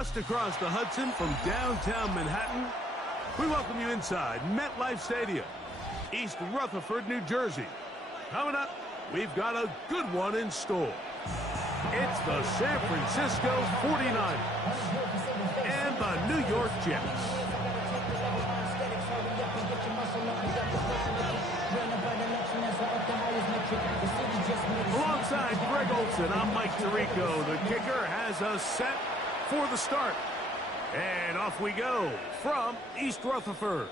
Just across the Hudson from downtown Manhattan, we welcome you inside MetLife Stadium, East Rutherford, New Jersey. Coming up, we've got a good one in store. It's the San Francisco 49ers and the New York Jets. Alongside Greg Olson, I'm Mike Tirico. The kicker has us set for the start. And off we go from East Rutherford.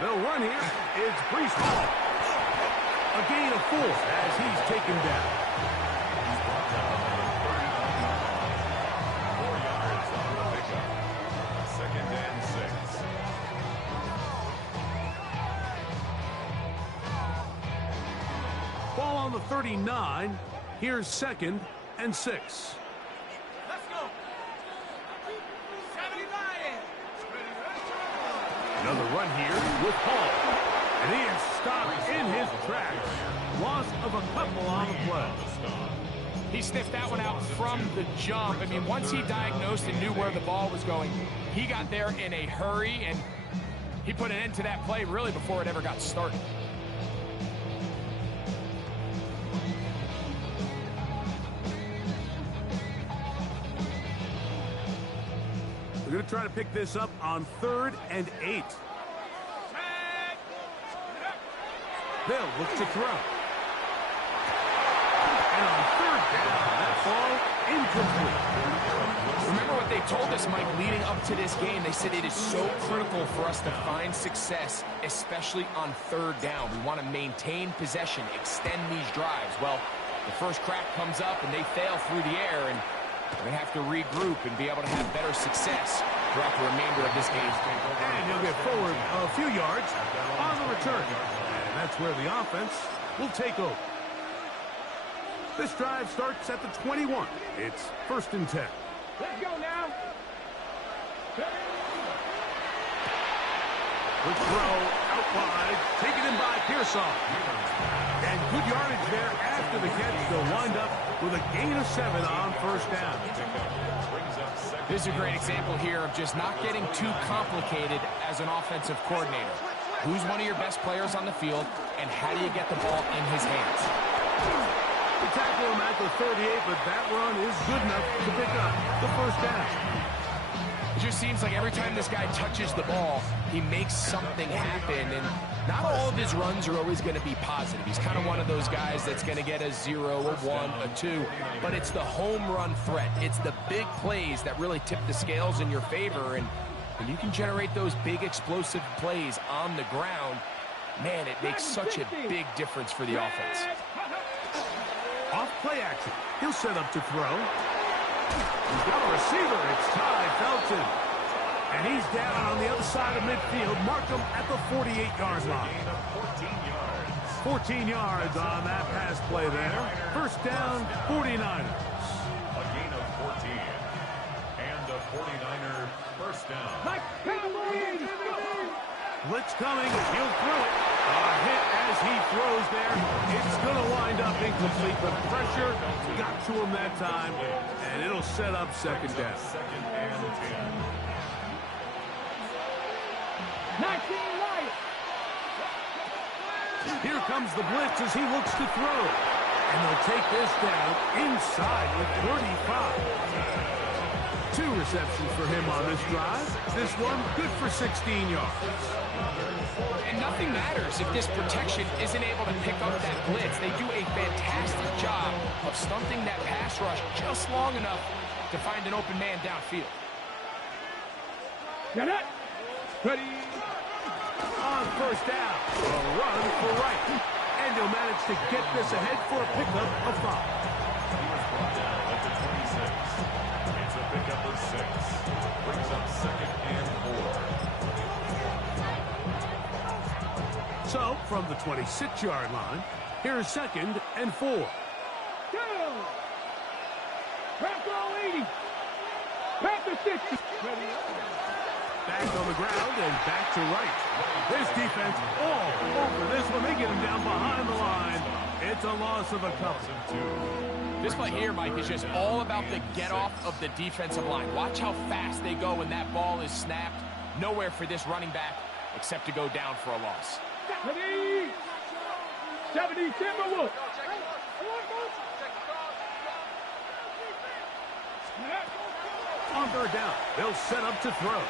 They'll run here. It's Brees Hall. A gain of 4 as he's taken down. He's brought down at the 39. 4 yards on the pickup. 2nd and 6. Ball on the 39. Here's 2nd and 6. Another run here with Hall. And he is stopped in his tracks. Loss of a couple on the play. He sniffed that one out from the jump. I mean, once he diagnosed and knew where the ball was going, he got there in a hurry, and he put an end to that play really before it ever got started. We're going to try to pick this up on 3rd and 8. Bill looks to throw. And on 3rd down, that ball incomplete. Remember what they told us, Mike, leading up to this game. They said it is so critical for us to find success, especially on 3rd down. We want to maintain possession, extend these drives. Well, the first crack comes up, and they fail through the air, and we're going to have to regroup and be able to have better success throughout the remainder of this game. And he'll get forward a few yards on the return. And that's where the offense will take over. This drive starts at the 21. It's 1st and 10. Let's go now. Quick throw out wide, taken in by Pearsall. And good yardage there after the catch. They'll wind up with a gain of 7 on 1st down. This is a great example here of just not getting too complicated as an offensive coordinator. Who's one of your best players on the field, and how do you get the ball in his hands? They tackle him at the 38, but that run is good enough to pick up the 1st down. It just seems like every time this guy touches the ball, he makes something happen, and not all of his runs are always going to be positive. He's kind of one of those guys that's going to get a 0, a 1, a 2, but it's the home run threat. It's the big plays that really tip the scales in your favor, and when you can generate those big explosive plays on the ground, man, it makes such a big difference for the offense. Off play action. He'll set up to throw. He's got a receiver. It's Ty Felton. And he's down on the other side of midfield. Mark him at the 48-yard line. 14 yards on that pass play there. 1st down, 49ers. A gain of 14. And a 49er 1st down. Blitz coming. He'll throw it. A hit as he throws there. It's going to wind up incomplete, but pressure got to him that time, and it'll set up 2nd down. 2nd and 10. Here comes the blitz as he looks to throw. And they'll take this down inside with 35. 2 receptions for him on this drive. This one good for 16 yards. And nothing matters if this protection isn't able to pick up that blitz. They do a fantastic job of stumping that pass rush just long enough to find an open man downfield. Got it. Ready. On 1st down. A run for right. And he'll manage to get this ahead for a pickup of 5. He was brought down at the 26. So, from the 26-yard line, here's 2nd and 4. Go! Back all 80. Back to 60. Back on the ground and back to right. This defense all over this one. They get him down behind the line. It's a loss of a couple. This play here, Mike, is just all about the get-off of the defensive line. Watch how fast they go when that ball is snapped. Nowhere for this running back except to go down for a loss. 70 Timberwolves. On 3rd down, they'll set up to throw.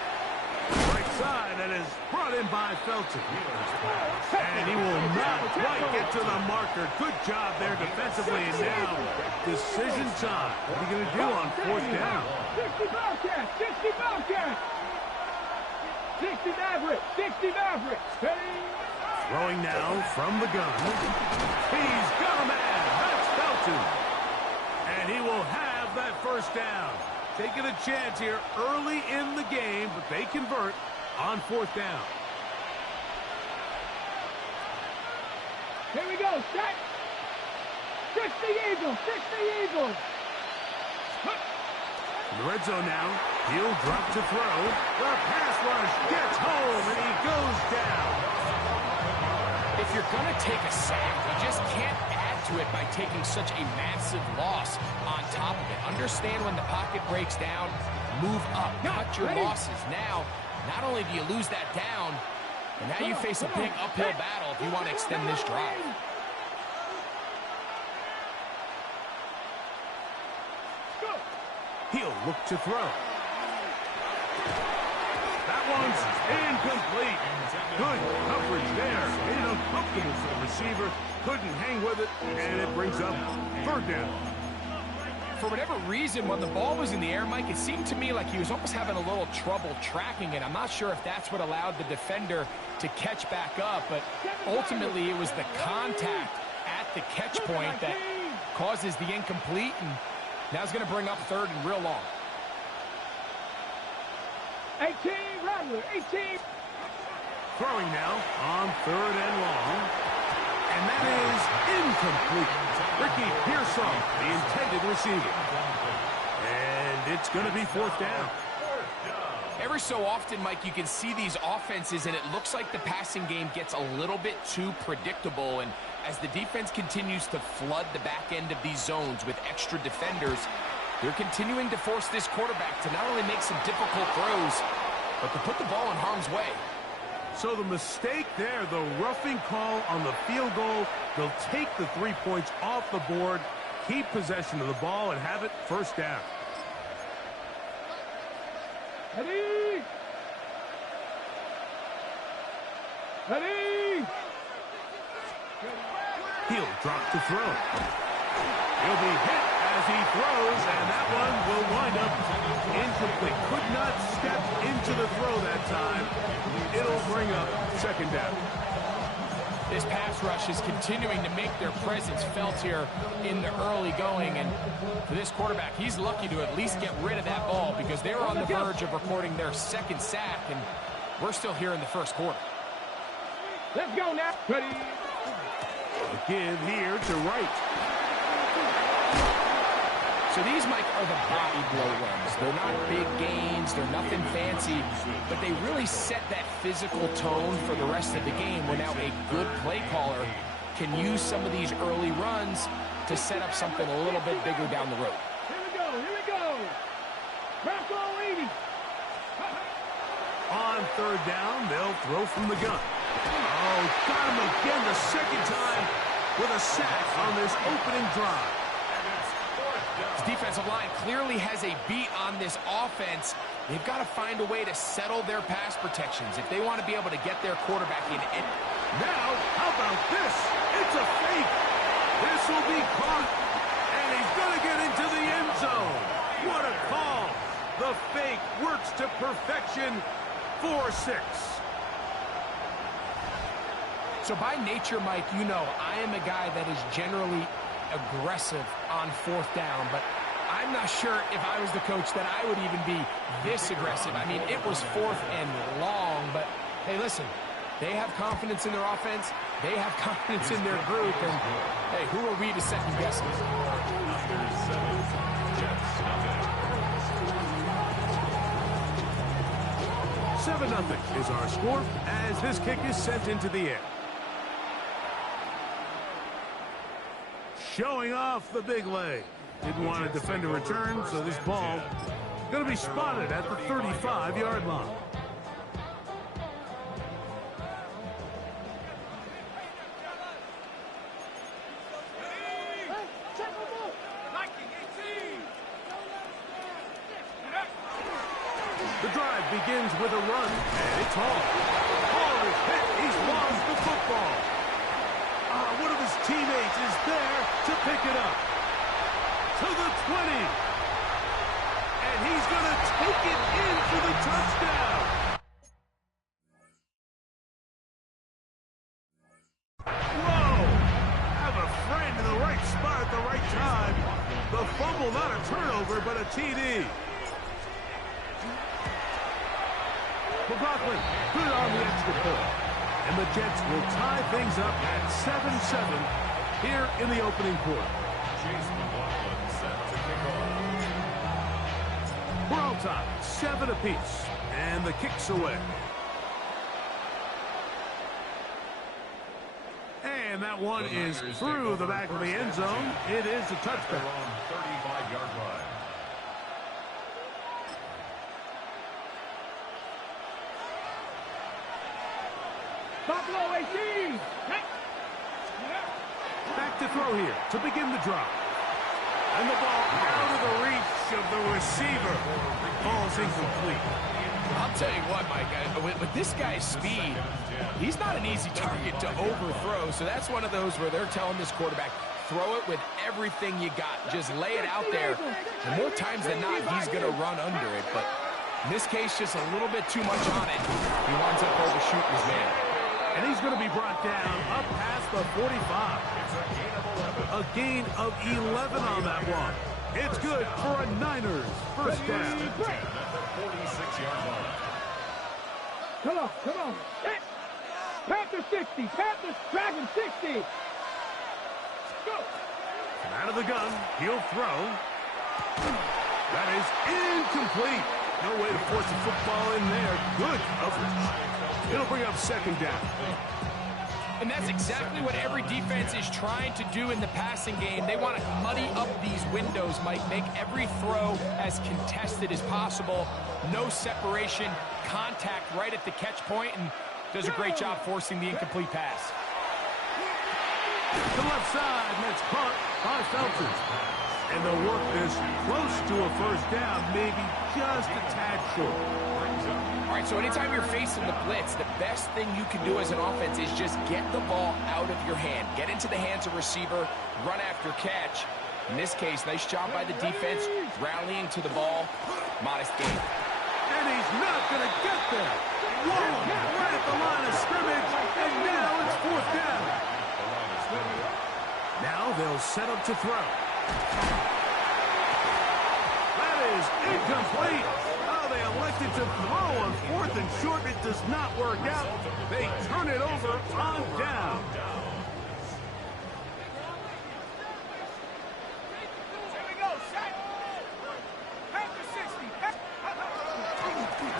Right side, and is brought in by Felton. And he will not quite get to the marker. Good job there defensively, and now decision time. What are you going to do on 4th down? 60 Bobcats, 60 Bobcats. 60 Mavericks, 60 Mavericks. Throwing now from the gun. He's got a man. That's Felton. And he will have that 1st down. Taking a chance here early in the game, but they convert on 4th down. Here we go, set. 60 Eagles, 60 Eagles. In the red zone now, he'll drop to throw. The pass rush gets home, and he goes down. If you're going to take a sack, you just can't add to it by taking such a massive loss on top of it. Understand when the pocket breaks down, move up, cut your losses. Now, not only do you lose that down, but now you face a big uphill battle if you want to extend this drive. He'll look to throw. That one's incomplete. Good coverage there. Made it uncomfortable for the receiver. Couldn't hang with it, and it brings up 3rd down. For whatever reason, when the ball was in the air, Mike, it seemed to me like he was almost having a little trouble tracking it. I'm not sure if that's what allowed the defender to catch back up, but ultimately it was the contact at the catch point that causes the incomplete, and now it's going to bring up 3rd and real long. 18, Rattler, 18. Throwing now on 3rd and long. And that is incomplete. Ricky Pearson, the intended receiver. And it's going to be 4th down. Every so often, Mike, you can see these offenses, and it looks like the passing game gets a little bit too predictable. And as the defense continues to flood the back end of these zones with extra defenders, they're continuing to force this quarterback to not only make some difficult throws, but to put the ball in harm's way. So the mistake there, the roughing call on the field goal, they'll take the 3 points off the board, keep possession of the ball, and have it 1st down. Ready? Ready? He'll drop to throw. He'll be hit as he throws, and that one will wind up incomplete. Could not step into the throw that time. It'll bring up 2nd down. This pass rush is continuing to make their presence felt here in the early going, and for this quarterback, he's lucky to at least get rid of that ball because they're on the verge of recording their 2nd sack, and we're still here in the 1st quarter. Let's go now. Ready? A give here to right. So these, Mike, are the body blow runs. They're not big gains. They're nothing fancy, but they really set that physical tone for the rest of the game where now a good play caller can use some of these early runs to set up something a little bit bigger down the road. Here we go. Here we go. Back all 80. On 3rd down, they'll throw from the gun. Oh, got him again the 2nd time with a sack on this opening drive. This defensive line clearly has a beat on this offense. They've got to find a way to settle their pass protections if they want to be able to get their quarterback in. And now, how about this? It's a fake. This will be caught, and he's going to get into the end zone. What a call. The fake works to perfection. 4-6. So by nature, Mike, you know I am a guy that is generally aggressive on 4th down, but I'm not sure if I was the coach that I would even be this aggressive. I mean, it was 4th and long, but hey, listen, They have confidence in their offense. They have confidence in their group. And, hey, who are we to second guess them? Niners 7, Jets nothing. 7-0 is our score as this kick is sent into the air. Showing off the big leg. Didn't want to defend a return, so this ball going to be spotted at the 35-yard line. The drive begins with a run, and it's Hall. Hall is hit. He's lost the football. One of his teammates is there to pick it up. To the 20. And he's going to take it in for the touchdown. Whoa! Have a friend in the right spot at the right time. The fumble, not a turnover, but a TD. McLaughlin good on the extra point. And the Jets will tie things up at 7-7 here in the opening quarter. Chase McLaughlin set to kick off. We're all tied, 7 apiece. And the kick's away. And that one is through the back of the end zone. It is a touchback. On 35-yard line. Buffalo 18. Back to throw here to begin the drive. And the ball out of the reach of the receiver. Ball's incomplete. I'll tell you what, Mike, with this guy's speed, he's not an easy target to overthrow. So that's one of those where they're telling this quarterback, throw it with everything you got. Just lay it out there. And more times than not, he's going to run under it. But in this case, just a little bit too much on it. He winds up overshooting his man. And he's going to be brought down up past the 45. It's a gain of 11. A gain of 11 on that one. It's good for a Niners first down. 10 at the 46-yard line. Come on, come on. Panther 60. Panthers dragon 60. Go. And out of the gun, he'll throw. That is incomplete. No way to force the football in there. Good coverage. It'll bring up second down. And that's exactly what every defense is trying to do in the passing game. They want to muddy up these windows, Mike. Make every throw as contested as possible. No separation, contact right at the catch point, and does a great job forcing the incomplete pass. To the left side, and that's caught by Felton. And they'll work this close to a first down, maybe just a tad short. All right, so anytime you're facing the blitz, the best thing you can do as an offense is just get the ball out of your hand. Get into the hands of receiver, run after catch. In this case, nice job by the defense, rallying to the ball. Modest gain. And he's not going to get there. Whoa, right at the line of scrimmage, and now it's fourth down. Now they'll set up to throw. That is incomplete. Oh, they elected to throw on fourth and short. It does not work out. They turn it over on down.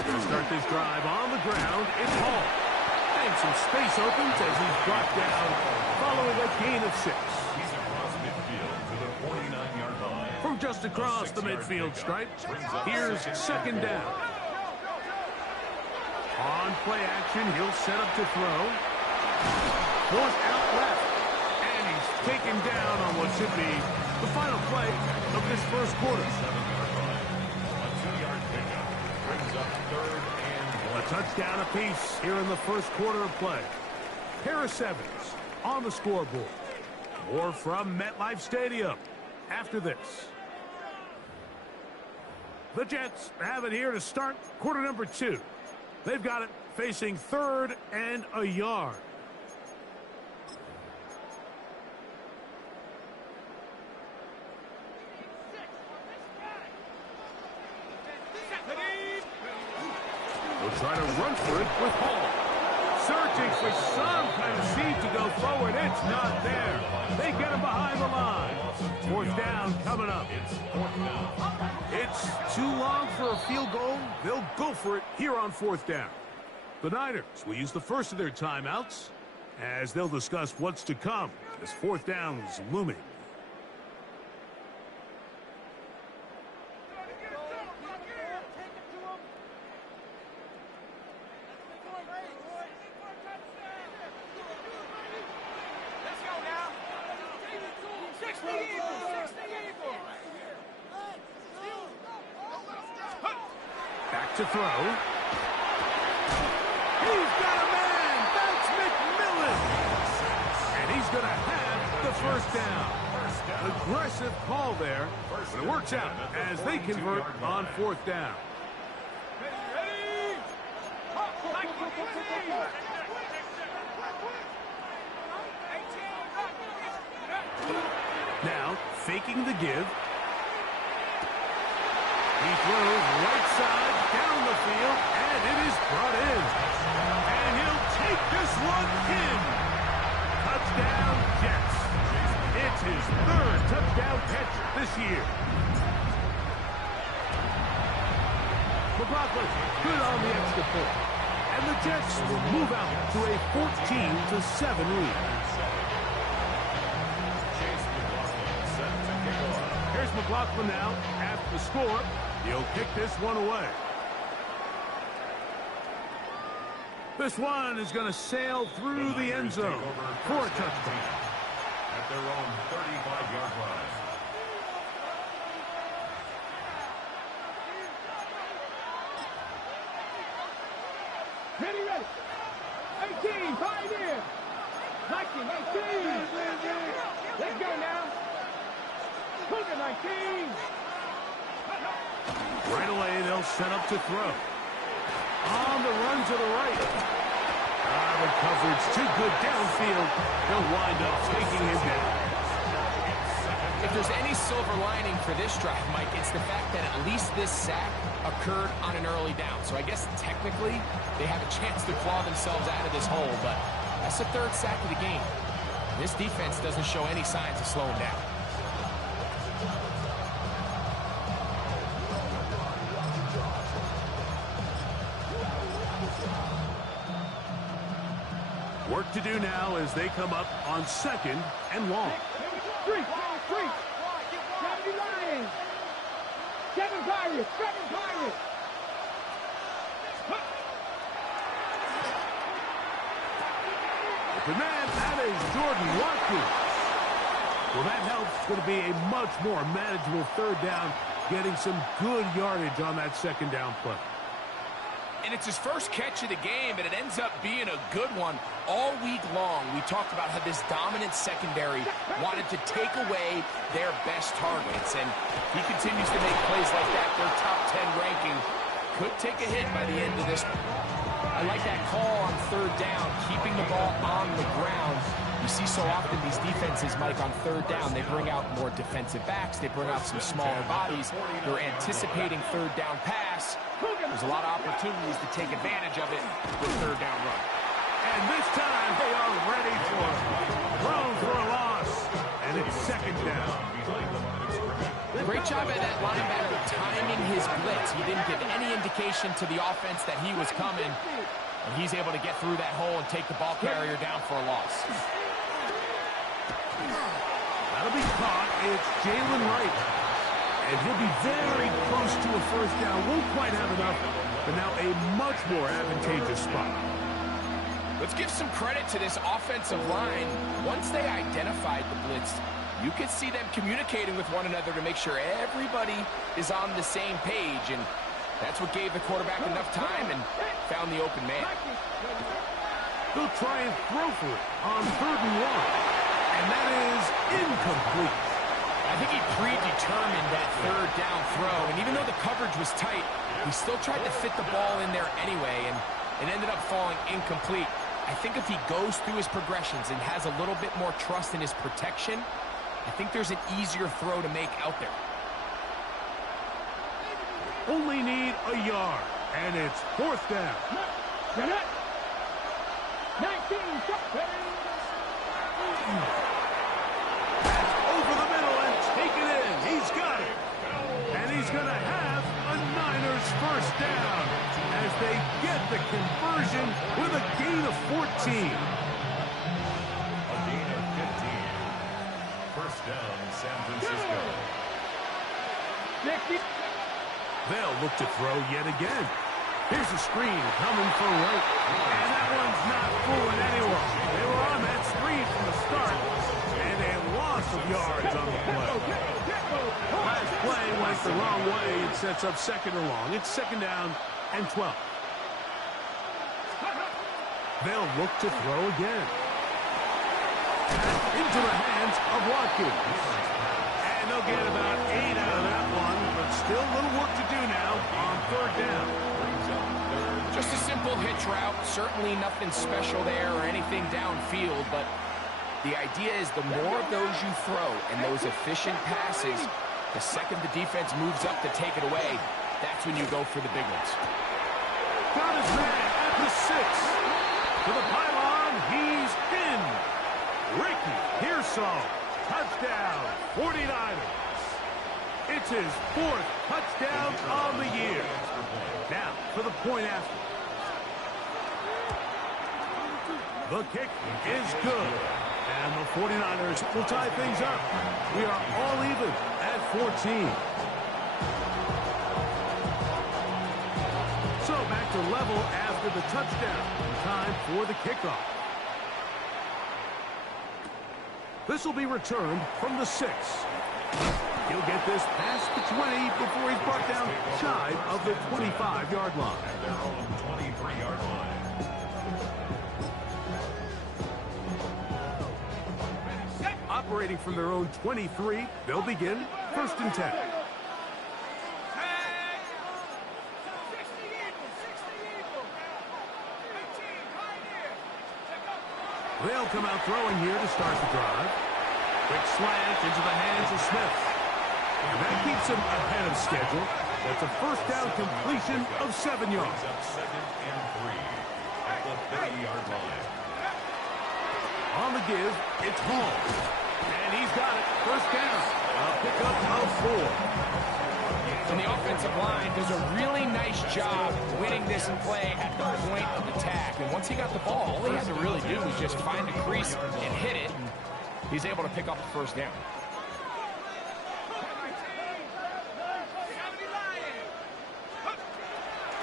They'll start this drive on the ground. It's Hall. And some space opens as he's brought down following a gain of 6. He's across midfield to the 49-yard line. From just across the midfield stripe, here's second down. On play action, he'll set up to throw. Goes out left. And he's taken down on what should be the final play of this first quarter. 7-yard line. A 2-yard pickup brings up 3rd and 1. A touchdown apiece here in the first quarter of play. Pair of 7s on the scoreboard. More from MetLife Stadium after this. The Jets have it here to start quarter number 2. They've got it facing 3rd and a yard. They'll try to run for it with Hall. searching for some kind of seed to go forward. It's not there. They get him behind the line. Fourth down coming up. It's too long for a field goal. They'll go for it here on fourth down. The Niners will use the first of their timeouts as they'll discuss what's to come as fourth down's looming. Back to throw. He's got a man. That's McMillan. And he's going to have the first down. Aggressive call there, but it works out as they convert on fourth down. Now, faking the give. He throws right side down the field, and it is brought in. And he'll take this one in. Touchdown, Jets. It's his third touchdown catch this year. McLaughlin good on the extra point. And the Jets will move out to a 14-7 lead. Here's McLaughlin now after the score. He'll kick this one away. This one is going to sail through the end zone for a touchdown. At their own 35-yard line. Ready. 18, pioneer. Liking 18. Let's go now. Cougar 19. Right away, they'll set up to throw. On the run to the right. The coverage too good downfield. They'll wind up taking him down. If there's any silver lining for this drive, Mike, it's the fact that at least this sack occurred on an early down. So I guess technically they have a chance to claw themselves out of this hole, but that's the third sack of the game. This defense doesn't show any signs of slowing down. Work to do now as they come up on second and long. 3. 70 Lions. 7 Pirates. 7 Pirates. The man, that is Jordan Watkins. Well, that helps. It's going to be a much more manageable third down, getting some good yardage on that second down play. And it's his first catch of the game, and it ends up being a good one. All week long, we talked about how this dominant secondary wanted to take away their best targets. And if he continues to make plays like that, their top 10 ranking could take a hit by the end of this one. I like that call on third down, keeping the ball on the ground. You see so often these defenses, Mike, on third down, they bring out more defensive backs. They bring out some smaller bodies. They're anticipating third down pass. There's a lot of opportunities to take advantage of it with third down run. And this time they are ready for it. Thrown for a loss. And it's second down. Great job by that linebacker timing his blitz. He didn't give any indication to the offense that he was coming. And he's able to get through that hole and take the ball carrier down for a loss. That'll be caught. It's Jalen Wright. And he'll be very close to a first down. Won't quite have enough, but now a much more advantageous spot. Let's give some credit to this offensive line. Once they identified the blitz, you could see them communicating with one another to make sure everybody is on the same page. And that's what gave the quarterback enough time and found the open man. They'll try and throw for it on 3rd and 1. And that is incomplete. I think he predetermined that third down throw, and even though the coverage was tight, he still tried to fit the ball in there anyway, and it ended up falling incomplete. I think if he goes through his progressions and has a little bit more trust in his protection, I think there's an easier throw to make out there. Only need a yard, and it's 4th down. That's over the middle and taken in. He's got it. And he's going to have a Niners first down as they get the conversion with a gain of 14. A gain of 15. First down, San Francisco. They'll look to throw yet again. Here's a screen coming for Wright. And that one's not fooling anyone. They were on that screen from the start, and a loss of yards on the play. Last play went the wrong way. It sets up second and long. It's second down and 12. They'll look to throw again. Into the hands of Watkins. And they'll get about 8 out of that one, but still a little work to do now on third down. Just a simple hitch route. Certainly nothing special there or anything downfield, but the idea is the more of those you throw and those efficient passes, the second the defense moves up to take it away, that's when you go for the big ones. Got his man at the 6. To the pylon, he's in. Ricky Pearsall, touchdown, 49ers. It's his 4th touchdown on the year. Now, for the point after. The kick is good. And the 49ers will tie things up. We are all even at 14. So back to level after the touchdown. Time for the kickoff. This will be returned from the 6. He'll get this past the 20 before he's brought down shy of the 25-yard line. At their own 23-yard line. Operating from their own 23, they'll begin first and 10. They'll come out throwing here to start the drive. Quick slant into the hands of Smith. And that keeps him ahead of schedule. That's a first down completion of 7 yards. Up second and 3 at the 30-yard line. On the give, it's Hall. And he's got it. First down. A pickup of 4. And the offensive line does a really nice job winning this play at the point of attack. And once he got the ball, all he had to really do was just find a crease and hit it. And he's able to pick up the first down.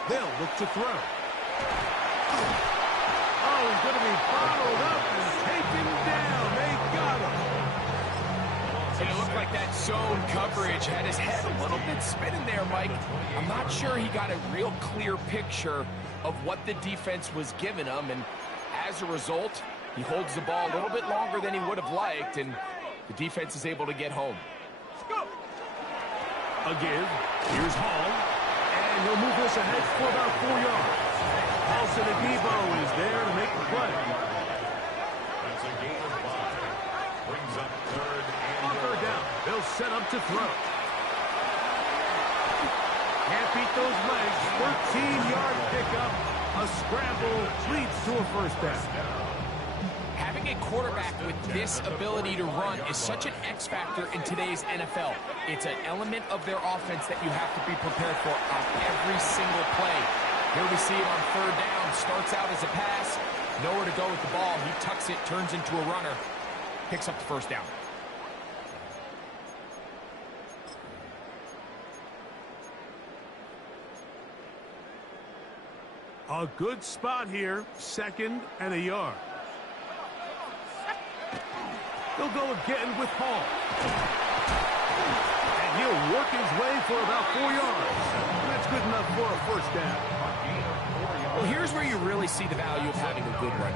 They'll look to throw. Oh, he's going to be bottled up and taken down. They got him. And it looked like that zone coverage had his head a little bit spinning there, Mike. I'm not sure he got a real clear picture of what the defense was giving him, and as a result, he holds the ball a little bit longer than he would have liked, and the defense is able to get home. A give. Here's Hall. And he'll move this ahead for about 4 yards. Paulson Adebo is there to make the play. That's a gain of 5. Brings up third and Third down. They'll set up to throw. Can't beat those legs. 13-yard pickup. A scramble leads to a first down. Having a quarterback with this ability to run is such an X factor in today's NFL. It's an element of their offense that you have to be prepared for on every single play. Here we see it on third down. Starts out as a pass. Nowhere to go with the ball. He tucks it, turns into a runner. Picks up the first down. A good spot here. Second and a yard. They'll go again with Hall. And he'll work his way for about 4 yards. That's good enough for a first down. Well, here's where you really see the value of having a good run.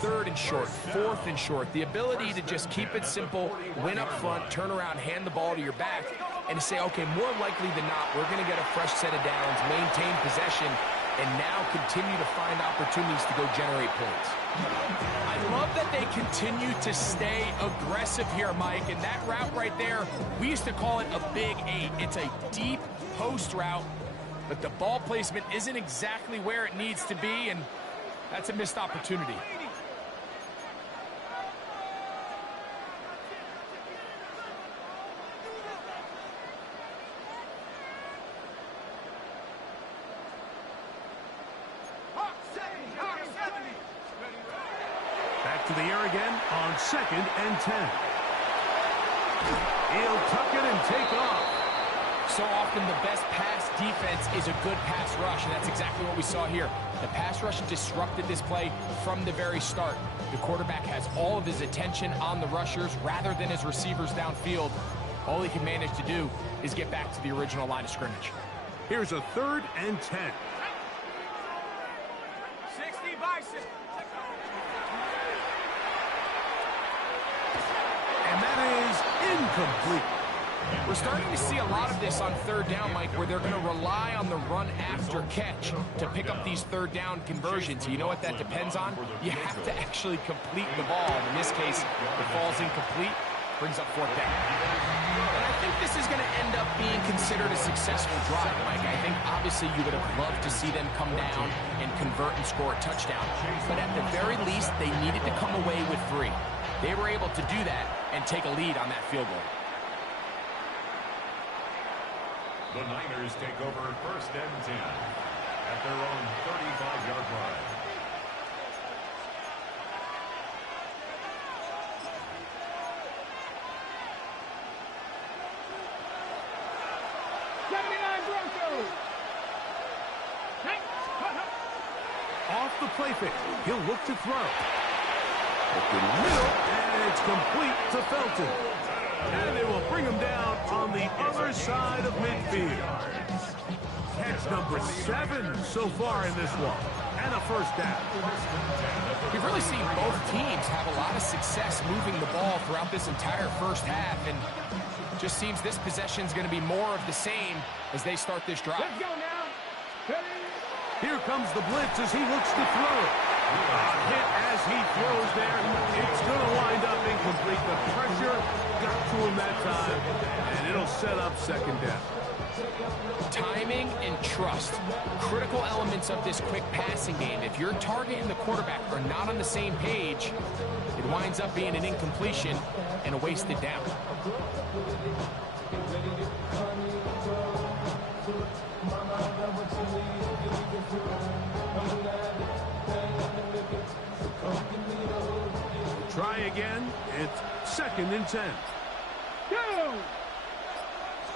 Third and short, fourth and short. The ability to just keep it simple, win up front, turn around, hand the ball to your back, and to say, okay, more likely than not, we're going to get a fresh set of downs, maintain possession, and now continue to find opportunities to go generate points. I love that they continue to stay aggressive here, Mike, and that route right there, we used to call it a big 8. It's a deep post route, but the ball placement isn't exactly where it needs to be, and that's a missed opportunity. to the air again on 2nd and 10. He'll tuck it and take off. So often the best pass defense is a good pass rush, and that's exactly what we saw here. The pass rush disrupted this play from the very start. The quarterback has all of his attention on the rushers rather than his receivers downfield. All he can manage to do is get back to the original line of scrimmage. Here's a 3rd and 10. 60 Bison. And that is incomplete. We're starting to see a lot of this on 3rd down, Mike, where they're going to rely on the run after catch to pick up these 3rd down conversions. You know what that depends on? You have to actually complete the ball. In this case, the ball's incomplete, brings up 4th down. And I think this is going to end up being considered a successful drive, Mike. I think obviously you would have loved to see them come down and convert and score a touchdown. But at the very least, they needed to come away with 3. They were able to do that and take a lead on that field goal. The Niners take over 1st and 10 at their own 35-yard line. Off the play fake. He'll look to throw. Open middle, and it's complete to Felton. And they will bring him down on the other side of midfield. Catch number 7 so far in this one. And a 1st down. We've really seen both teams have a lot of success moving the ball throughout this entire first half. And just seems this possession is going to be more of the same as they start this drive. Let's go now. Ready? Here comes the blitz as he looks to throw. Hit as he throws there. It's going to wind up incomplete. The pressure got to him that time, and it'll set up 2nd down. Timing and trust, critical elements of this quick passing game. If your target and the quarterback are not on the same page, it winds up being an incompletion and a wasted down. Try again. It's 2nd and 10. Go!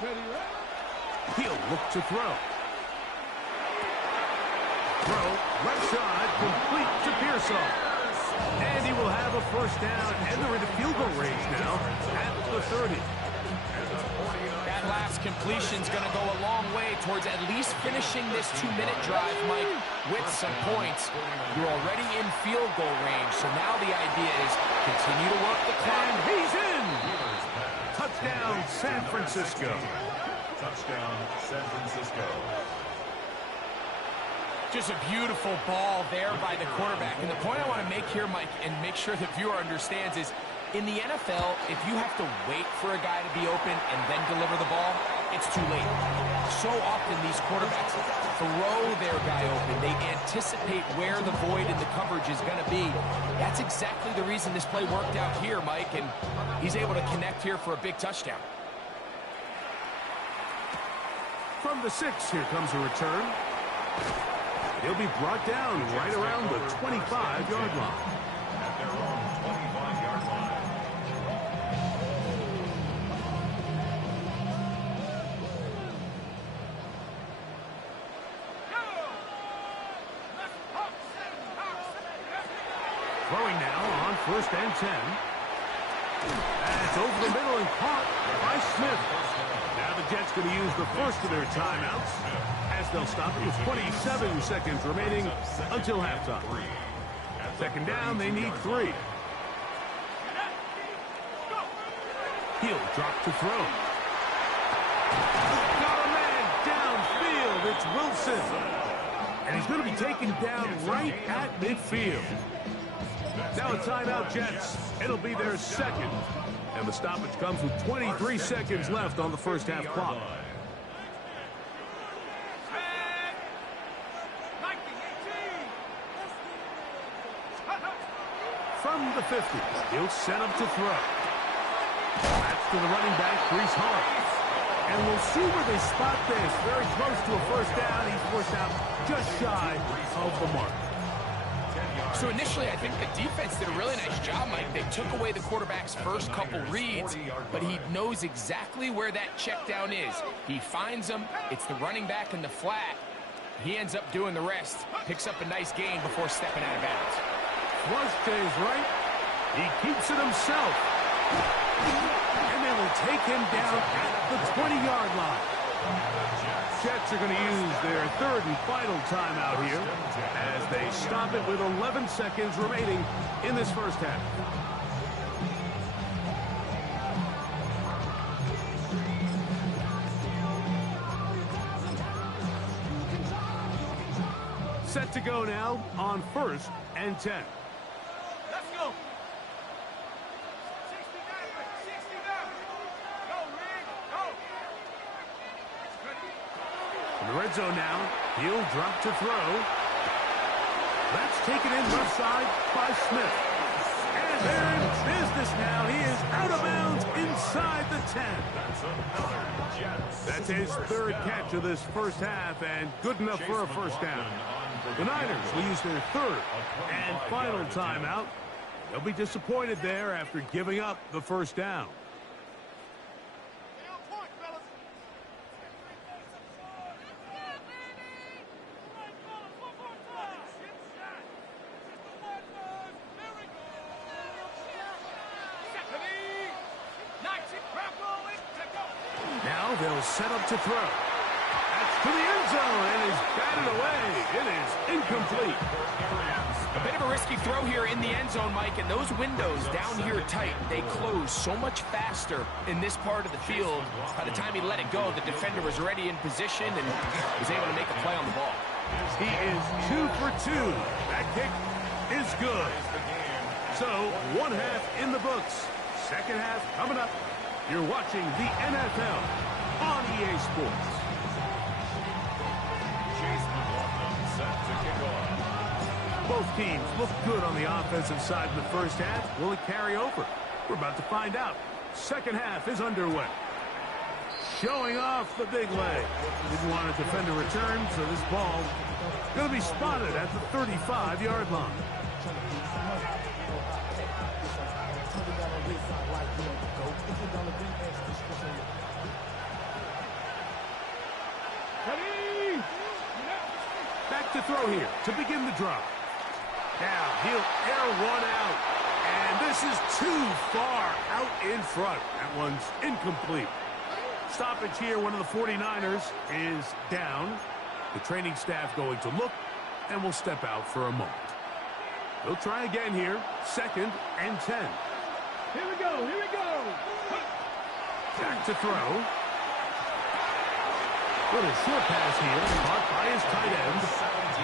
Ready, right? He'll look to throw. Throw, left side, complete to Pearsall. And he will have a 1st down, and they're in the field goal range now at the 30. That last completion's going to go a long way towards at least finishing this 2-minute drive, Mike, with some points. You're already in field goal range, so now the idea is continue to work the clock. And he's in! Touchdown, San Francisco. Touchdown, San Francisco. Just a beautiful ball there by the quarterback. And the point I want to make here, Mike, and make sure the viewer understands is, in the NFL, if you have to wait for a guy to be open and then deliver the ball, it's too late. So often these quarterbacks throw their guy open. They anticipate where the void in the coverage is going to be. That's exactly the reason this play worked out here, Mike, and he's able to connect here for a big touchdown. From the 6, here comes a return. He'll be brought down right around the 25-yard line. At their own 25-yard line. Throwing now on 1st and 10. That's over the middle and caught by Smith. Now the Jets going to use the first of their timeouts as they'll stop it with 27 seconds remaining until halftime. 2nd down, they need 3. He'll drop to throw. Got a man downfield. It's Wilson. And he's going to be taken down right at midfield. Now a timeout, Jets. It'll be their 2nd. And the stoppage comes with 23 seconds left on the first half clock. From the 50, he'll set up to throw. That's to the running back, Brees Hall. And we'll see where they spot this. Very close to a 1st down. He's forced out just shy of the mark. So initially, I think the defense did a really nice job, Mike. They took away the quarterback's first couple reads, but he knows exactly where that check down is. He finds him. It's the running back in the flat. He ends up doing the rest, picks up a nice gain before stepping out of bounds. Flush stays right. He keeps it himself. And they will take him down at the 20-yard line. Jets are going to use their third and final timeout here as they stop it with 11 seconds remaining in this first half. Set to go now on 1st and 10. Let's go. In the red zone now, he'll drop to throw. That's taken in left side by Smith. And they're in business now. He is out of bounds inside the 10. That's his third catch of this first half and good enough for a first down. The Niners will use their third and final timeout. They'll be disappointed there after giving up the first down. Now they'll set up to throw. That's to the end zone and is batted away. It is incomplete. A bit of a risky throw here in the end zone, Mike, and those windows down here tight, they close so much faster in this part of the field. By the time he let it go, the defender was already in position and was able to make a play on the ball. He is 2 for 2. That kick is good. So, one half in the books. Second half coming up. You're watching the NFL on EA Sports. Both teams look good on the offensive side in the first half. Will it carry over? We're about to find out. Second half is underway. Showing off the big leg. Didn't want to defend a return, so this ball is going to be spotted at the 35-yard line. Back to throw here to begin the drive. Now he'll air one out. And this is too far out in front. That one's incomplete. Stoppage here. One of the 49ers is down. The training staff going to look and will step out for a moment. They'll try again here. 2nd and 10. Here we go. Here we go. Back to throw. Little short pass here, caught by his tight end.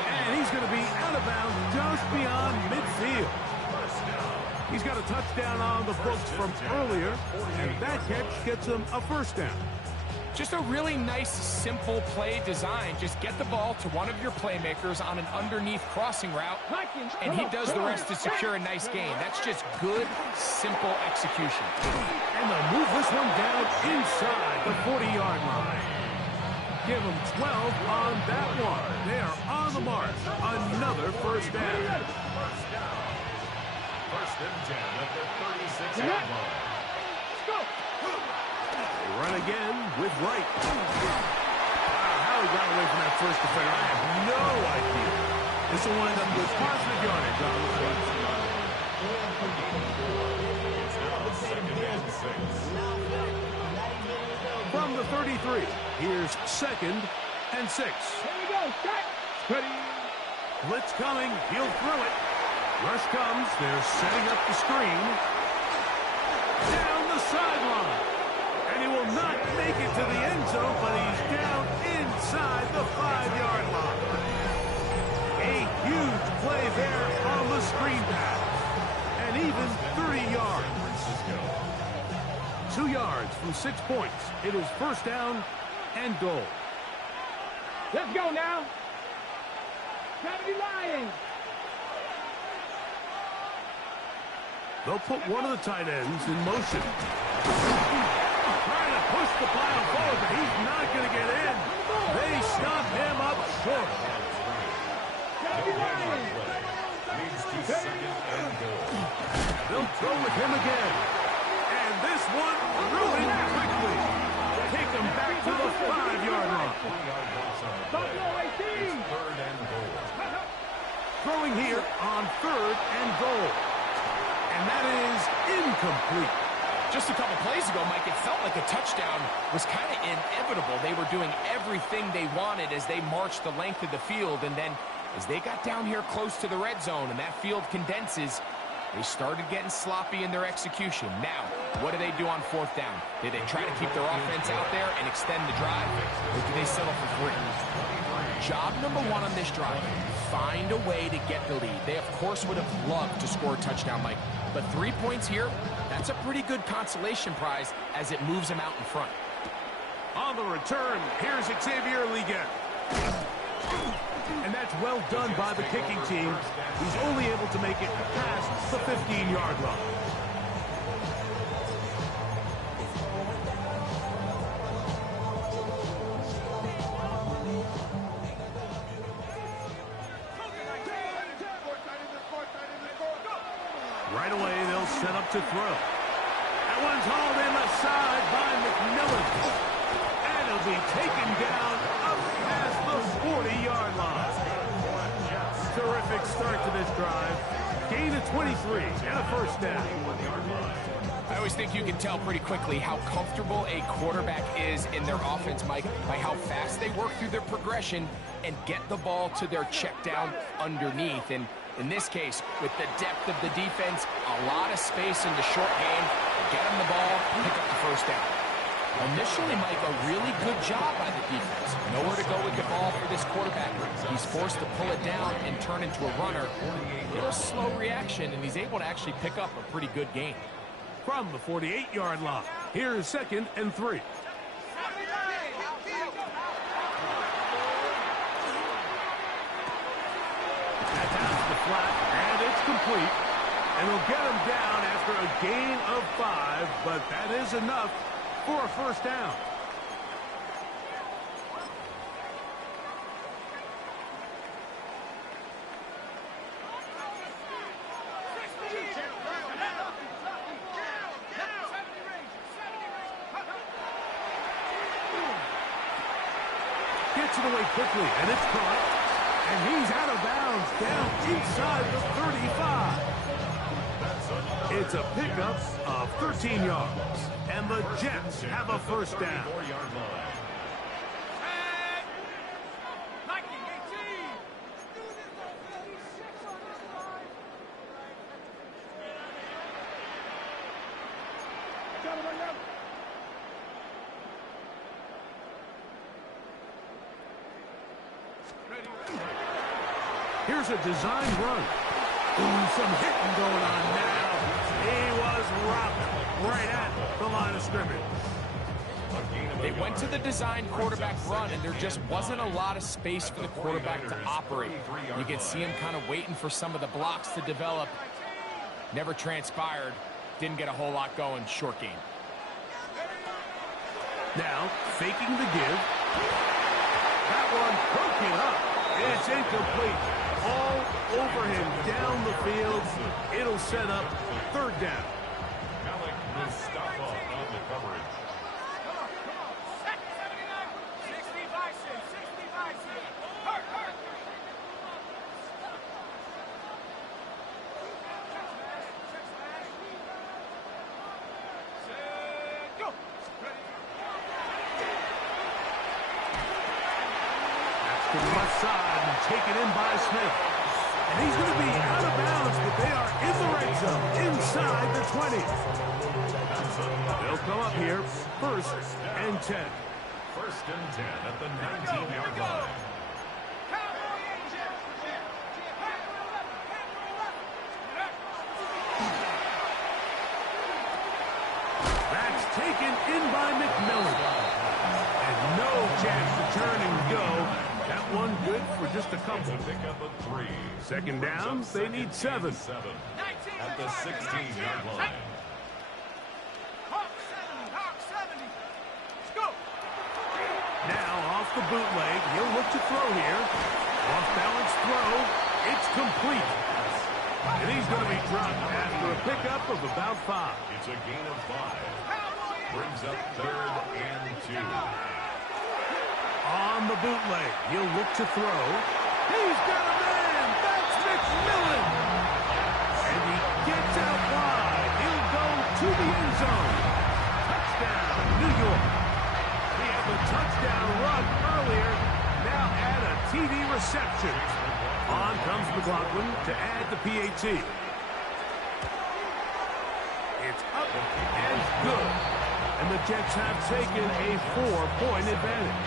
And he's going to be out of bounds just beyond midfield. He's got a touchdown on the books from earlier, and that catch gets him a first down. Just a really nice, simple play design. Just get the ball to one of your playmakers on an underneath crossing route, and he does the rest to secure a nice gain. That's just good, simple execution. And they'll move this one down inside the 40-yard line. Give them 12 on that one. They are on the mark. Another first down. First and 10 at the 36-yard line. Let's go. They run again with Wright. Wow, how he got away from that first defender, I have no idea. This will wind up with positive yardage on the play. It's now 2nd and 6. From the 33, here's 2nd and 6. Here we go. Set. Ready. Blitz coming. He'll throw it. Rush comes. They're setting up the screen. Down the sideline. And he will not make it to the end zone, but he's down inside the 5-yard line. A huge play there on the screen pass. And even 30 yards. 2 yards from 6 points. It is first down and goal. Let's go now. Gravity Lions. They'll put one of the tight ends in motion. Trying to push the pile forward, but he's not going to get in. They stop him up short. Gravity Lions. second and goal. They'll throw with him again. And this one ruined quickly. Take him back to the 5-yard line. 3-yard loss on the play. It's third and goal. Throwing here on 3rd and goal. And that is incomplete. Just a couple plays ago, Mike, it felt like a touchdown was kind of inevitable. They were doing everything they wanted as they marched the length of the field. And then as they got down here close to the red zone and that field condenses, they started getting sloppy in their execution. Now, what do they do on 4th down? Did they try to keep their offense out there and extend the drive? Or do they settle for 3? Job number 1 on this drive, find a way to get the lead. They, of course, would have loved to score a touchdown, Mike. But 3 points here, that's a pretty good consolation prize as it moves them out in front. On the return, here's Xavier Liga. And that's well done by the kicking team. He's only able to make it past the 15-yard line. Right away, they'll set up to throw. That one's hauled in aside by McMillan. And he'll be taken down up past the 40-yard line. Terrific start to this drive. Gain of 23 and a first down. I always think you can tell pretty quickly how comfortable a quarterback is in their offense, Mike, by how fast they work through their progression and get the ball to their check down underneath. And in this case, with the depth of the defense, a lot of space in the short game, get them the ball, pick up the first down. Initially, Mike, a really good job by the defense. Nowhere to go with the ball for this quarterback. He's forced to pull it down and turn into a runner. A little slow reaction, and he's able to actually pick up a pretty good gain. From the 48-yard line, here's 2nd and 3. That's the flat, and it's complete. And he'll get him down after a gain of 5, but that is enough for a first down. Gets it away quickly, and it's caught. And he's out of bounds, down inside the 35. It's a pickup of 13 yards. And the Jets have a first down. 4-yard line. Here's a design run. Ooh, some hitting going on now. He was rocked right at the line of scrimmage. They went to the design quarterback run, and there just wasn't a lot of space for the quarterback to operate. You can see him kind of waiting for some of the blocks to develop. Never transpired. Didn't get a whole lot going. Short game. Now, faking the give. That one broken up. It's incomplete. All over him down the field. It'll set up 3rd down. Malik Mustafa on the coverage. To the left side and taken in by Smith. And he's going to be out of bounds, but they are in the red zone, inside the 20. They'll come up here, 1st and 10. 1st and 10 at the 19-yard line. That's taken in by McMillan. And no chance to turn and go. That one good for just a couple. It's a pickup of 3. 2nd down, they need 7. 7 at the 16-yard line. Now off the bootleg, he'll look to throw here. Off balance throw, it's complete. And is going to be dropped after a pickup of about 5. It's a gain of 5. Brings up 3rd and 2. On the bootleg, he'll look to throw. He's got a man. That's McMillan. And he gets out wide. He'll go to the end zone. Touchdown, New York. He had the touchdown run earlier. Now add a TD reception. On comes McLaughlin to add the PAT. It's up and good. And the Jets have taken a 4-point advantage.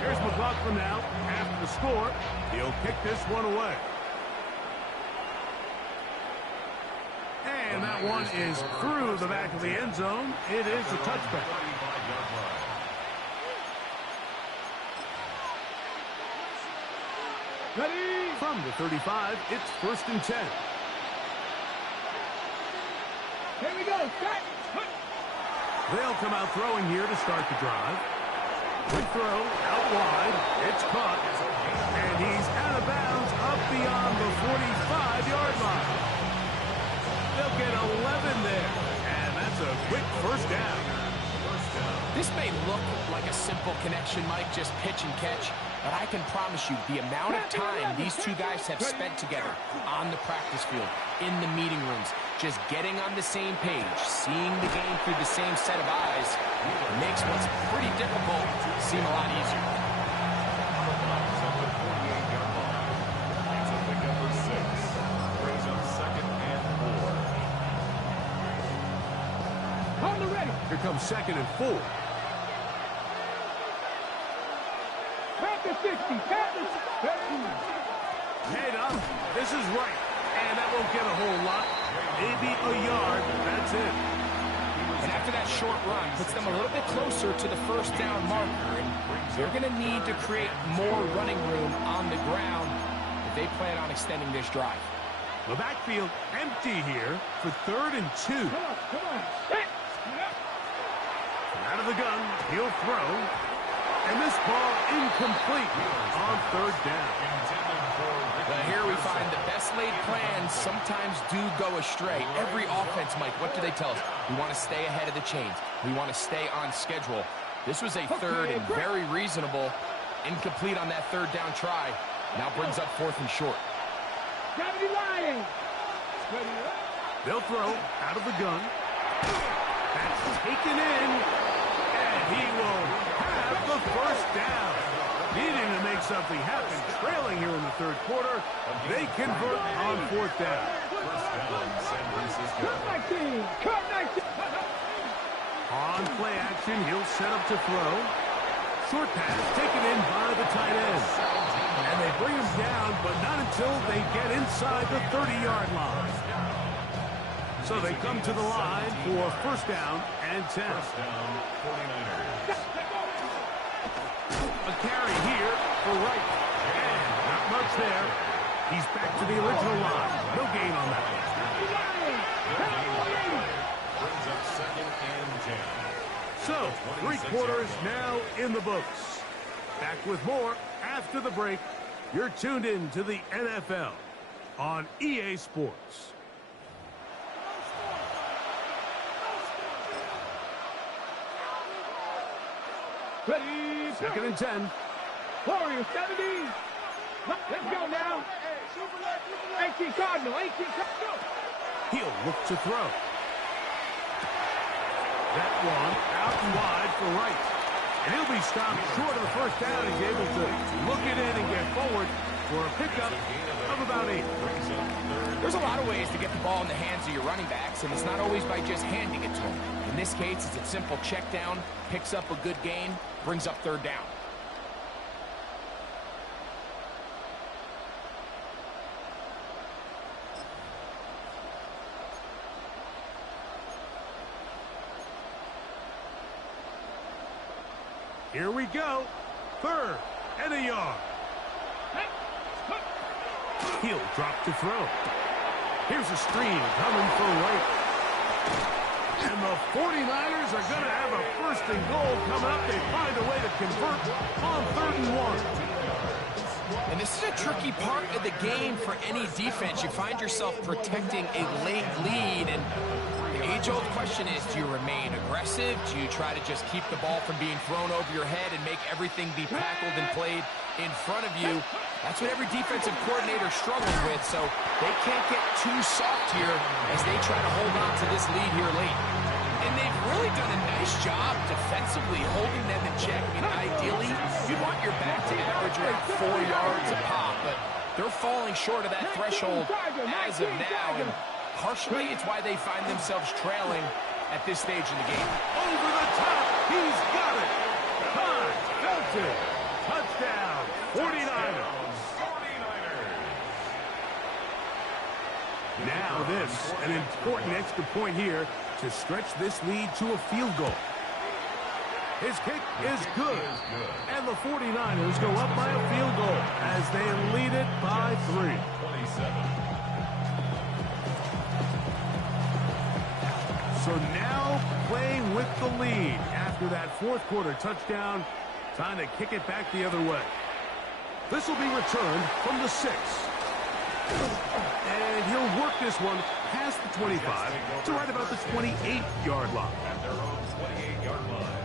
Here's McLaughlin now. After the score, he'll kick this one away. And that one is through the back of the end zone. It is a touchback. Ready? From the 35, it's 1st and 10. Here we go. Set. They'll come out throwing here to start the drive. Quick throw, out wide. It's caught. And he's out of bounds up beyond the 45-yard line. They'll get 11 there. And that's a quick first down. This may look like a simple connection, Mike, just pitch and catch, but I can promise you the amount of time these two guys have spent together on the practice field, in the meeting rooms, just getting on the same page, seeing the game through the same set of eyes, makes what's pretty difficult seem a lot easier. It's a pickup for 6. Brings up 2nd and 4. On the ready. Here comes 2nd and 4. Pack the 60. Pack the 50. Head up. This is right. And that won't get a whole lot. Maybe a yard. That's it. And after that short run, puts them a little bit closer to the first down marker. And they're going to need to create more running room on the ground if they plan on extending this drive. The backfield empty here for 3rd and 2. Come on. Set. Out of the gun, he'll throw. And this ball incomplete on 3rd down. Well, here we find the best laid plans sometimes do go astray. Every offense, Mike, what do they tell us? We want to stay ahead of the chains. We want to stay on schedule. This was a 3rd and very reasonable. Incomplete on that 3rd down try. Now brings up 4th and short. Gotta be lying. They'll throw out of the gun. That's taken in. And he will have the first down. Needing to make something happen. Trailing here in the 3rd quarter. They convert on 4th down. Cut 19. On play action, he'll set up to throw. Short pass taken in by the tight end. And they bring him down, but not until they get inside the 30-yard line. So they come to the line for 1st down and 10. First down, 49ers. A carry here for Wright. And not much there. He's back to the original line. No gain on that. Brings up 2nd and 10. So, 3 quarters now in the books. Back with more after the break. You're tuned in to the NFL on EA Sports. Ready. 2nd and 10. Warrior 70. Let's go now. 18 Cardinal. 18 Cardinal. He'll look to throw. That one out and wide for Wright. And he'll be stopped short of the first down. He's able to look it in and get forward for a pickup of about 8. There's a lot of ways to get the ball in the hands of your running backs, and it's not always by just handing it to them. In this case, it's a simple check down, picks up a good gain, brings up 3rd down. Here we go. 3rd and a yard. He'll drop to throw. Here's a screen coming for Wright. And the 49ers are going to have a 1st and goal coming up. They find a way to convert on 3rd and 1. a tricky part of the game for any defense. You find yourself protecting a late lead, and the age-old question is, do you remain aggressive? Do you try to just keep the ball from being thrown over your head and make everything be tackled and played in front of you? That's what every defensive coordinator struggles with, so they can't get too soft here as they try to hold on to this lead here late. And they've really done a nice job defensively holding them in check. I mean, ideally, you'd want your back to average around 4 yards a pop, but they're falling short of that threshold as of now, and partially it's why they find themselves trailing at this stage in the game. Over the top, he's got it. Time, Felton, touchdown, 49ers. Now this, an important extra point here to stretch this lead to a field goal. His kick is good, and the 49ers go up by a field goal as they lead it by 3. So now playing with the lead after that fourth quarter touchdown, time to kick it back the other way. This will be returned from the 6. And he'll work this one past the 25 to right about the 28-yard line. At their own 28-yard line.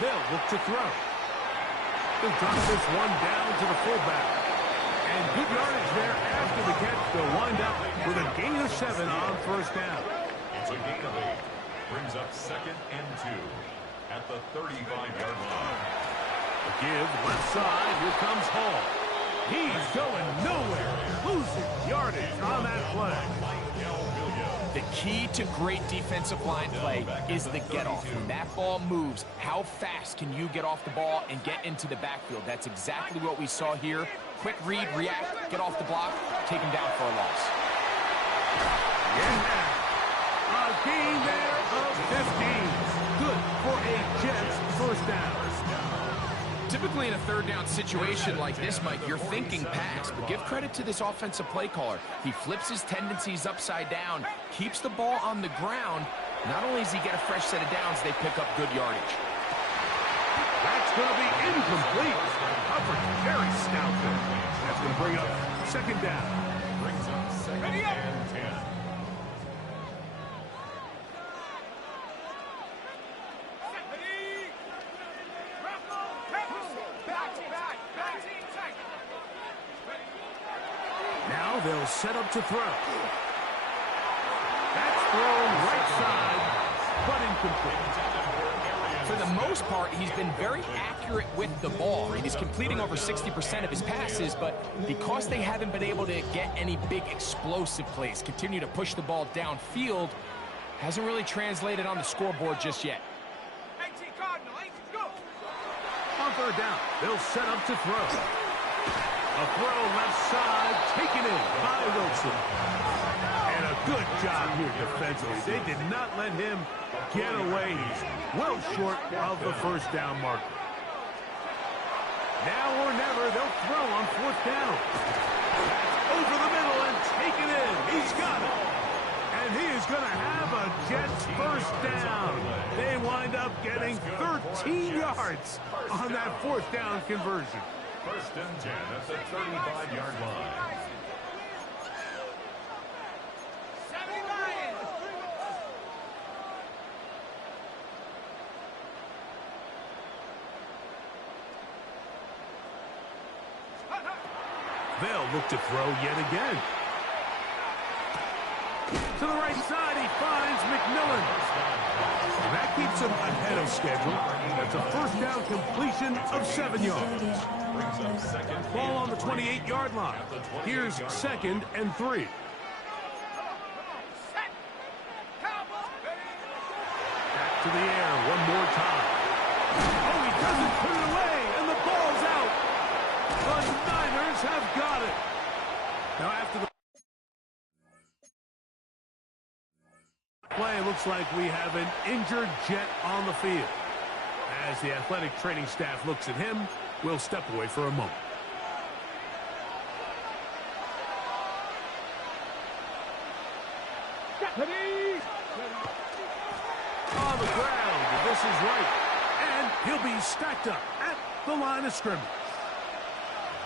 They'll look to throw. They'll drop this one down to the fullback. And good yardage there after the catch. They'll wind up with a gain of 7 on first down. It's a gain of 8. Brings up 2nd and 2 at the 35-yard line. The give left side. Here comes Hall. He's going nowhere. Losing yardage on that play. The key to great defensive line play is the get-off. When that ball moves, how fast can you get off the ball and get into the backfield? That's exactly what we saw here. Quick read, react, get off the block, take him down for a loss. Yeah. A gain there of 15. Good for a Jets first down. Typically in a third down situation like this, Mike, you're thinking pass, but give credit to this offensive play caller. He flips his tendencies upside down, keeps the ball on the ground. Not only does he get a fresh set of downs, they pick up good yardage. That's going to be incomplete. Coverage very stout there. That's going to bring up 2nd down. Brings up 2nd and 10. Now they'll set up to throw. That's thrown right side, but incomplete. For the most part, he's been very accurate with the ball. I mean, he's completing over 60% of his passes, but because they haven't been able to get any big explosive plays, continue to push the ball downfield, hasn't really translated on the scoreboard just yet. On third down, they'll set up to throw. A throw left side, taken in by Wilson. And a good job here defensively. They did not let him get away. He's well short of the first down marker. Now or never, they'll throw on 4th down. Over the middle and taken in. He's got it. And he is going to have a Jets first down. They wind up getting 13 yards on that 4th down conversion. 1st and 10 at the 35-yard line. They'll look to throw yet again. To the right side, he finds McMillan. And that keeps him ahead of schedule. That's a first down completion of 7 yards. Ball on the 28-yard line. Here's 2nd and 3. Back to the air one more time. Oh, he doesn't put it away, and the ball's out. The Niners have got it. Now after the play, it looks like we have an injured Jet on the field. As the athletic training staff looks at him, we'll step away for a moment. Ready? On the ground, this is right. And he'll be stacked up at the line of scrimmage.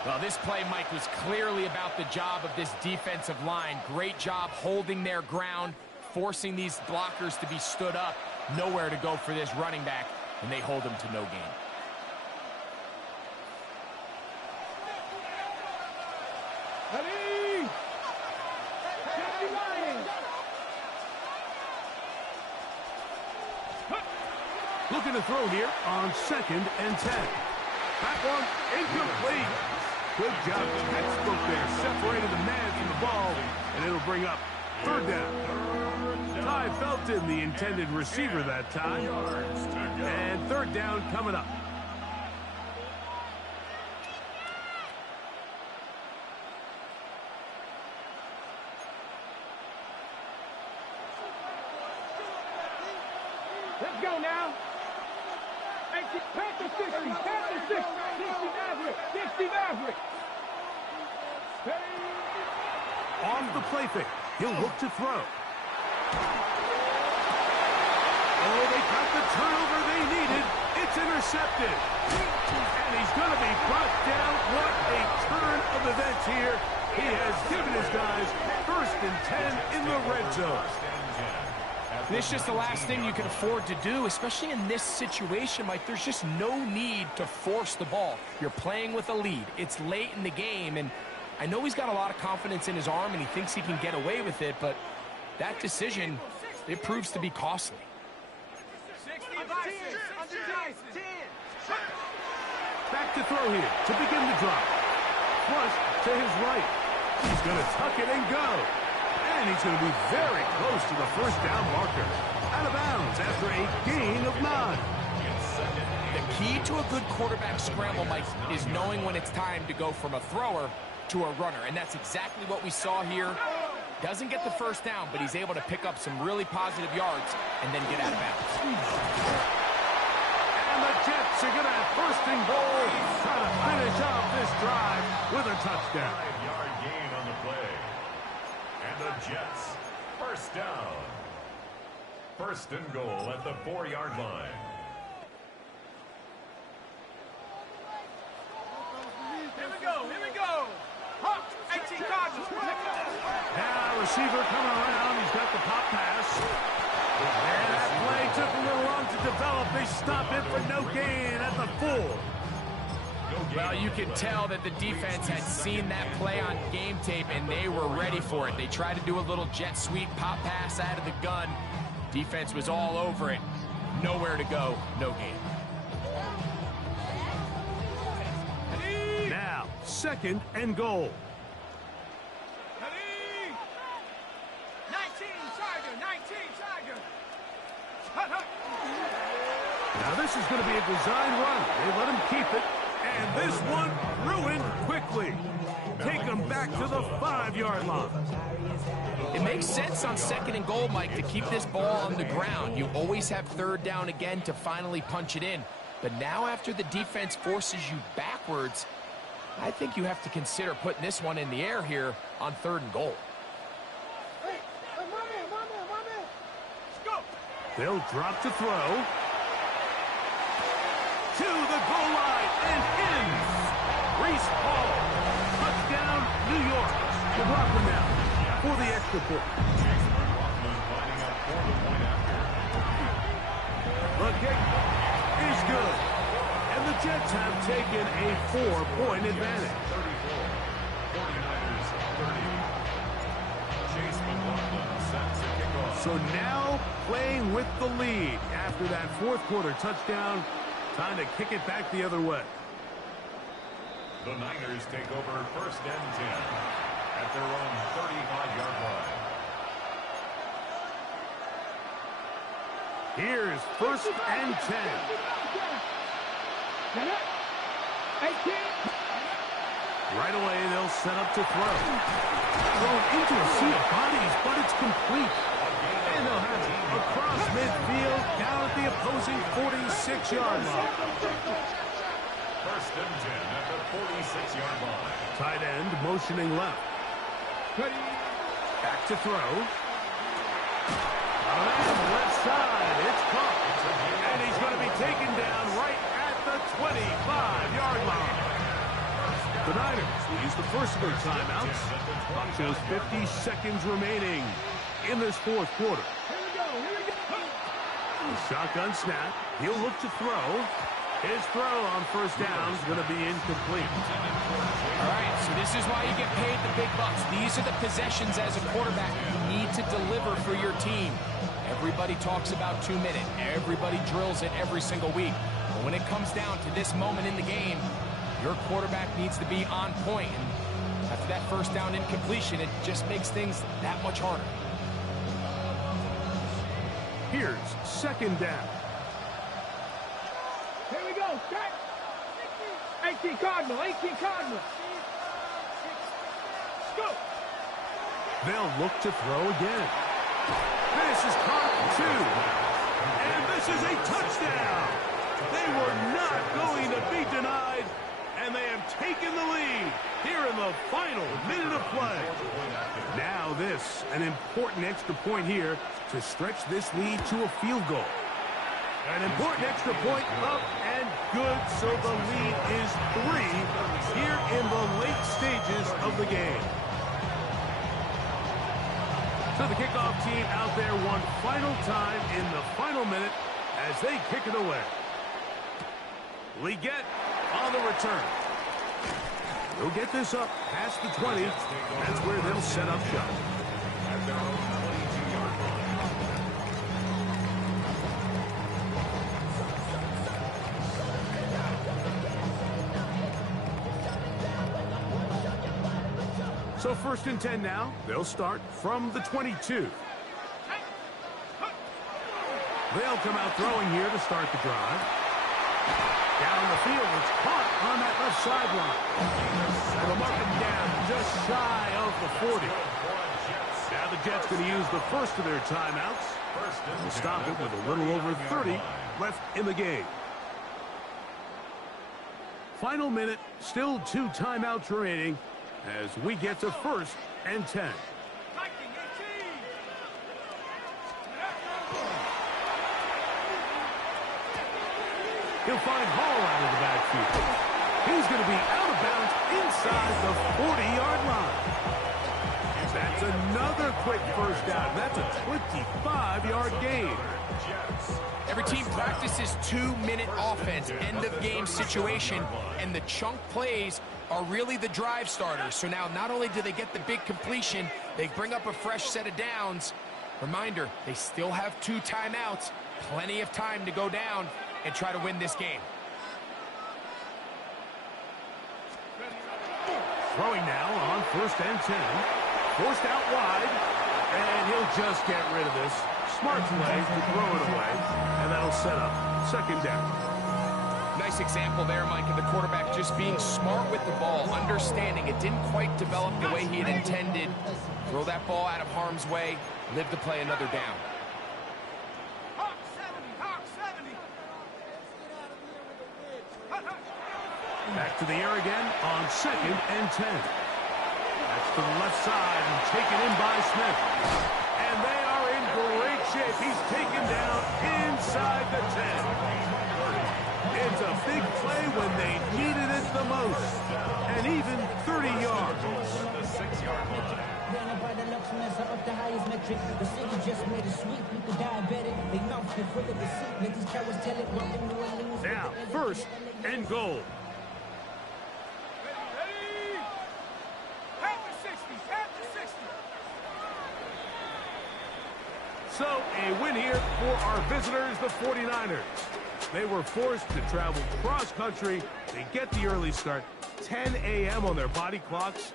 Well, this play, Mike, was clearly about the job of this defensive line. Great job holding their ground, forcing these blockers to be stood up. Nowhere to go for this running back, and they hold him to no gain. Ready? Safety line. Looking to throw here on 2nd and 10. That one incomplete. Good job, textbook there. Separated the man from the ball, and it'll bring up 3rd down. Ty Felton, the intended receiver that time. And 3rd down coming up. Let's go now. Panther 60, Panther 60, 60 Maverick, 60 Maverick. Ready? Off the play fake. He'll look to throw. Oh, they got the turnover they needed. It's intercepted. And he's going to be brought down. What a turn of events here. He has given his guys 1st and 10 in the red zone. This is just the last thing you can afford to do, especially in this situation, Mike. There's just no need to force the ball. You're playing with a lead. It's late in the game, and I know he's got a lot of confidence in his arm, and he thinks he can get away with it, but that decision, it proves to be costly. Back to throw here to begin the drive. Flush to his right. He's going to tuck it and go. And he's going to be very close to the 1st down marker. Out of bounds after a gain of 9. The key to a good quarterback scramble, Mike, is knowing when it's time to go from a thrower to a runner. And that's exactly what we saw here. Doesn't get the 1st down, but he's able to pick up some really positive yards and then get out of bounds. And the Jets are going to have 1st and goal. Trying to finish off this drive with a touchdown. 5-yard gain on the play. And the Jets, 1st down. 1st and goal at the 4-yard line. Here we go. Huh, 18 Dodgers. Now receiver coming around. He's got the pop pass. And that play took a little long to develop. They stop it for no gain at the 4. Well, you can tell that the defense had seen that play on game tape, and they were ready for it. They tried to do a little jet sweep pop pass out of the gun. Defense was all over it. Nowhere to go, no gain. Now, 2nd and goal. Ready? 19 Tiger. Now this is going to be a design run. They let him keep it. And this one ruined quickly. Take him back to the 5-yard line. It makes sense on 2nd and goal, Mike, to keep this ball on the ground. You always have 3rd down again to finally punch it in. But now after the defense forces you backwards, I think you have to consider putting this one in the air here on 3rd and goal. They'll drop to throw. To the goal line and in. Reese Hall. Touchdown, New York. McLaughlin now for the extra point. The kick is good. And the Jets have taken a 4-point advantage. 34-49ers 30. So now playing with the lead after that 4th quarter touchdown. Time to kick it back the other way. The Niners take over 1st and 10 at their own 35-yard line. Here's 1st and 10. 18. Right away, they'll set up to throw. Thrown into a sea of bodies, but it's complete. And they'll have it across midfield, down at the opposing 46-yard line. 1st and 10 at the 46-yard line. Tight end motioning left. Ready? Back to throw. Left side, it's caught. And he's going to be taken down right at the 25-yard line. The Niners will use the first of their timeouts. Clock shows 50 seconds remaining in this fourth quarter. Shotgun snap. He'll look to throw. His throw on first down is going to be incomplete. All right, so this is why you get paid the big bucks. These are the possessions as a quarterback you need to deliver for your team. Everybody talks about 2 minute. Everybody drills it every single week. But when it comes down to this moment in the game, your quarterback needs to be on point. And after that first down incompletion, it just makes things that much harder. Here's second down. Here we go. Cut. 18 Cardinal. 18 Cardinal. Let's go. They'll look to throw again. This is caught 2. And this is a touchdown. They were not going to be denied. And they have taken the lead here in the final minute of play. Now this, an important extra point here to stretch this lead to a field goal. An important extra point up and good, so the lead is 3 here in the late stages of the game. So the kickoff team out there one final time in the final minute as they kick it away. Leggett on the return. They'll get this up past the 20. That's where they'll set up shop. So first and 10 now. They'll start from the 22. They'll come out throwing here to start the drive. Down the field, it's caught on that left sideline. They'll mark it down just shy of the 40. Now the Jets going to use the first of their timeouts. They'll stop it with a little over 30 left in the game. Final minute, still 2 timeouts remaining as we get to first and 10. He'll find Hall out of the backfield. He's going to be out of bounds inside the 40-yard line. That's another quick first down. That's a 25-yard gain. Every team practices 2-minute offense, end-of-game situation, and the chunk plays are really the drive starters. So now not only do they get the big completion, they bring up a fresh set of downs. Reminder, they still have 2 timeouts, plenty of time to go down and try to win this game. Throwing now on first and 10. Forced out wide, and he'll just get rid of this. Smart play to throw it away, and that'll set up second down. Nice example there, Mike, of the quarterback just being smart with the ball, understanding it didn't quite develop the way he had intended. Throw that ball out of harm's way, live to play another down. Back to the air again on second and 10. That's to the left side and taken in by Smith. And they are in great shape. He's taken down inside the 10. It's a big play when they needed it the most. And even 30 yards. The 6-yard line. Now, first and goal. So, a win here for our visitors, the 49ers. They were forced to travel cross-country. They get the early start, 10 a.m. on their body clocks.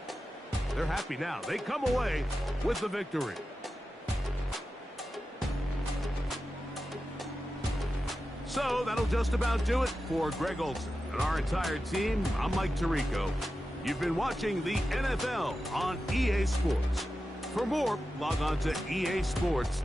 They're happy now. They come away with the victory. So, that'll just about do it for Greg Olsen and our entire team. I'm Mike Tirico. You've been watching the NFL on EA Sports. For more, log on to EA Sports.